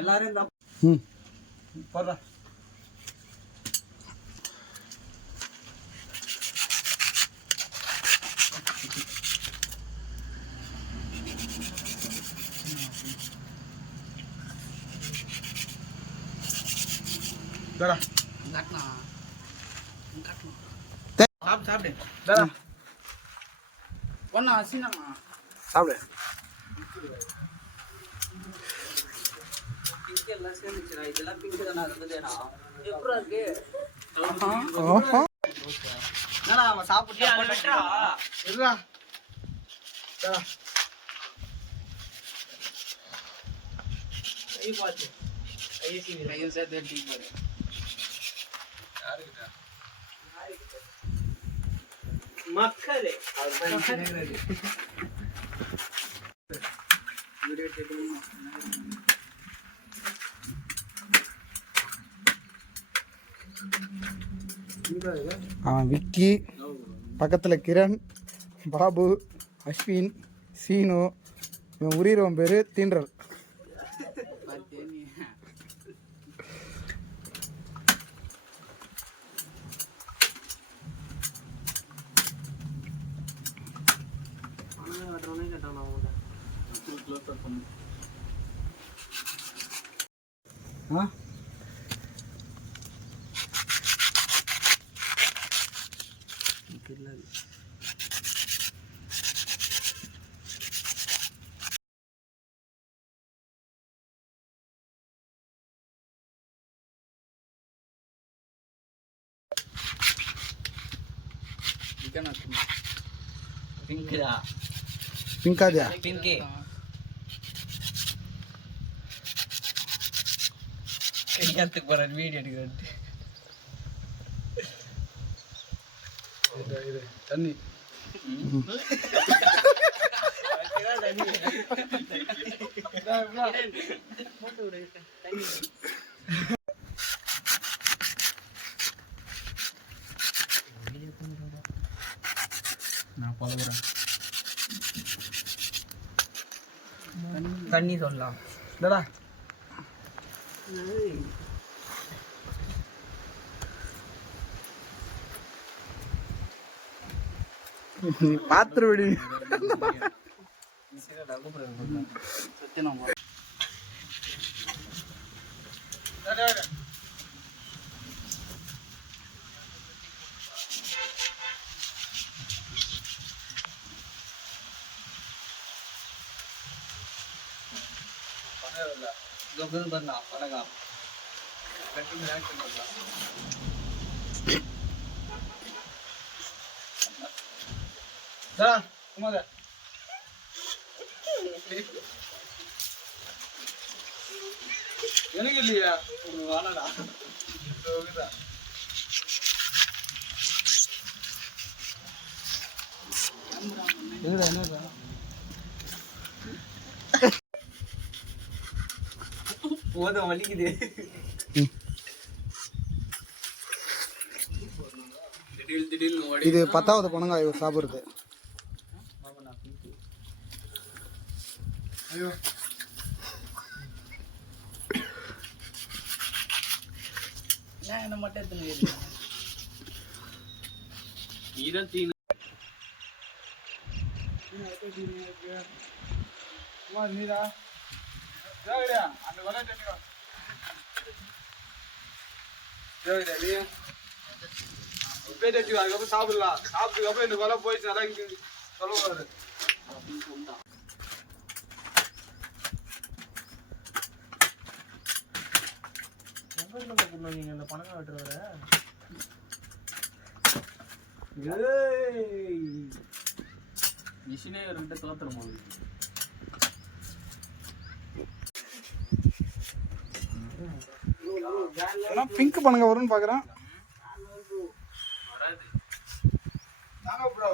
எல்லாரும் போடுறா. சாப்பிடு ஒன்னா அசினமா சாப்பிடு. பிங்க் எல்லாம் சேர்ந்துச்சுடா. இதெல்லாம் பிங்க் தானே இருந்ததுடா. எப்பரா இருக்கு? என்னடா அவன் சாப்பிட்டியா? இருடா. கை பாத்து. கையை சேர்த்து டீ பாரு. யாருக்கிட்ட? மக்களே விக்கி, பக்கத்தில் கிரண், பாபு, அஸ்வின், சீனு, இவன் உரிகிறவன் பேர் தீன்றல். பிங்காதியா பிங்கே கையாத்துக்கு போற வீடியோ எடுக்கிறது. தண்ணி நான் பழகுறேன். தண்ணி சொல்லலாம். பாத்திர விடு. எனக்கு இல்லையா? வாடா போதும் வலிக்குது. இது 10வது பணங்க இவர் சாப்பிடுறது. ஐயோ என்ன மட்டும் எடுத்துன்னு நீதான் தீனு நீரா அந்த வலை அதுக்கப்புறம் சாப்பிடலாம். சாப்பிட்டதுக்கு அப்புறம் இந்த கொலை போயிடுச்சு. அதான் இங்க சொல்லுவாரு. நீங்க அந்த பணம் வெட்டுறவர மிஷினே ரெண்டு தோத்துற போகுது. பிங்க் பணங்க வரும்னு பாக்குறேன். ப்ரோ